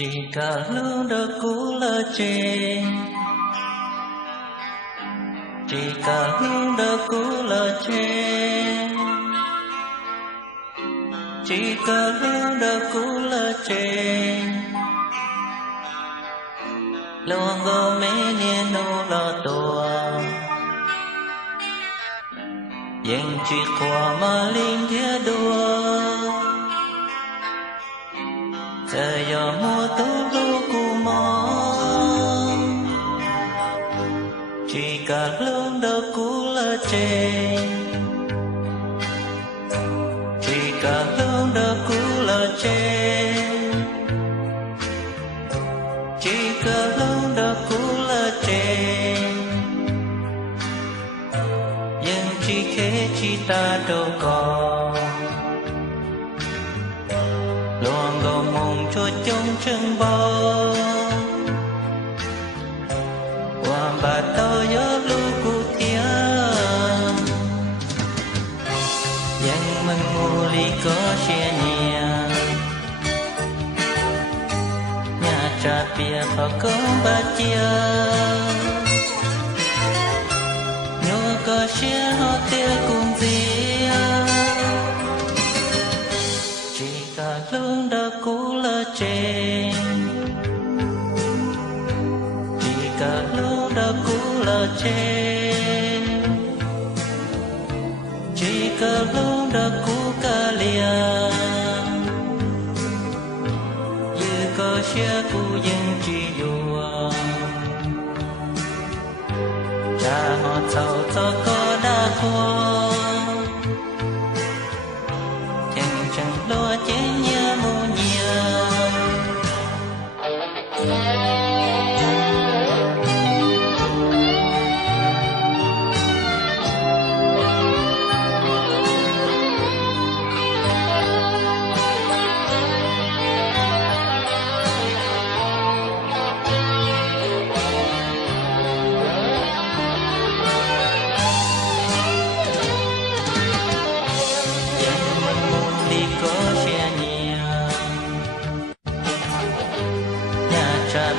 Jika ludaku leceh, jika ludaku leceh, jika ludaku leceh, luanggo menino lo tua, yang jika maling dia dua. Saya mau tuluku mau jika lundaku leceh, jika lundaku leceh, jika lundaku leceh, yang jika cita doko loang mong cho trong chân bao qua bà tao nhớ lu cụ thia yang menguli có xe nhà nhà trà bia họ có ba chia nhớ có xe họ tia cùng dia lundaku leceh, jika lundaku leceh, jika lundaku kalian, jika siaku yang jiwa, jangan tahu tak ada kuat. Lo chenya munya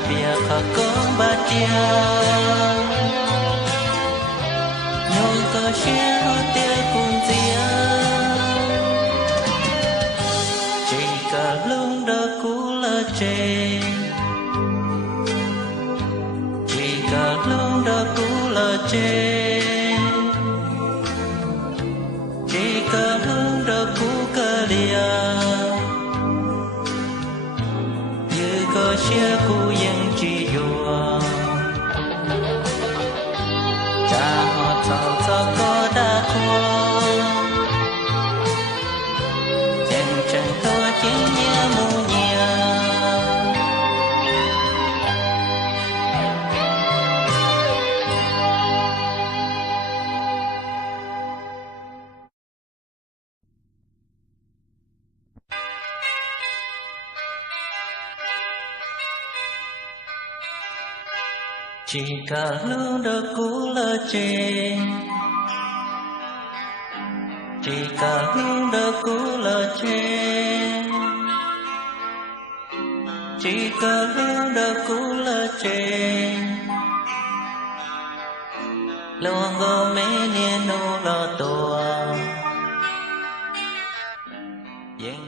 bia khắc công ba chia nhung có xe họ tia cùng dia chỉ cả lung đã cũ leceh, chỉ cả lung đã cũ leceh, chỉ cả lung đã cũ kalian. Có xe cô yang chỉ dùa cha họ thầu cho có đã khoa chân chân tôi chỉ nhớ mù nhia jika lundaku leceh, jika lundaku leceh, jika lundaku leceh, luanggo menino lo tua, yang